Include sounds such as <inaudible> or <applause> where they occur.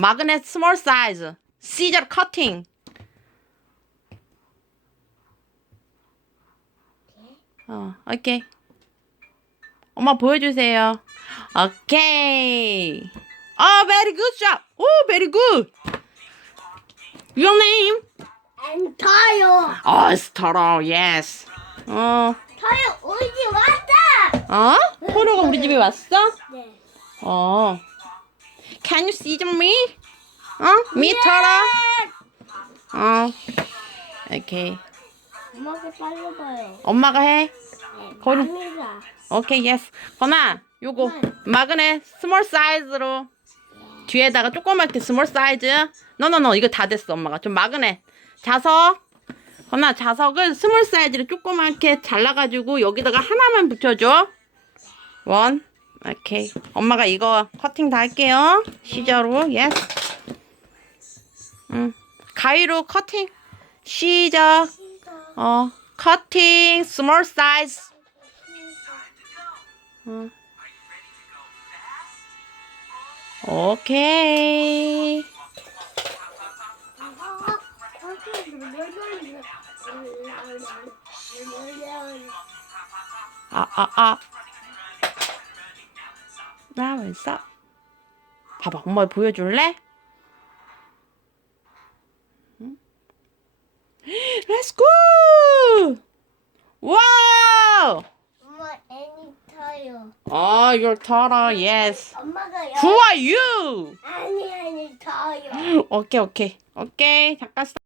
마그넷 스몰 사이즈. 시저 커팅. 어, 오케이. 엄마 보여주세요. 오케이. 아, very good job. 오, very good. Your name? And 타요. 아, 스타로, yes. 어, 타요 우리 집 왔다. 어? 포로가 우리 집에 왔어? 네. 어. Can you see me? 어? Me, 타로? 어. 오케이. 엄마가 빨리 봐요. 엄마가 해. 네. 거리-. 오케이, 예스. 건아, 요거 마그넷 스몰 사이즈로 뒤에다가 조그맣게 스몰 사이즈. 너너너 이거 다 됐어, 엄마가. 좀 마그넷. 자석. 건아, 자석을 스몰 사이즈로 조그맣게 잘라가지고 여기다가 하나만 붙여줘. 원. 오케이. 엄마가 이거 커팅 다 할게요. 시저로, 예스. 응. 가위로 커팅. 시작. 어, 커팅 스몰 사이즈. 어. 오케이. 아, 아, 아. 나 벌써. 봐봐, 엄마 보여줄래? 응? <gasps> Let's go! 와우! 엄마 애니 타요. 아, you're Tara, yes. 엄마가 여 Who are you? 아니 아니 타요. <gasps> 오케이, 오케이. 오케이, 잠깐.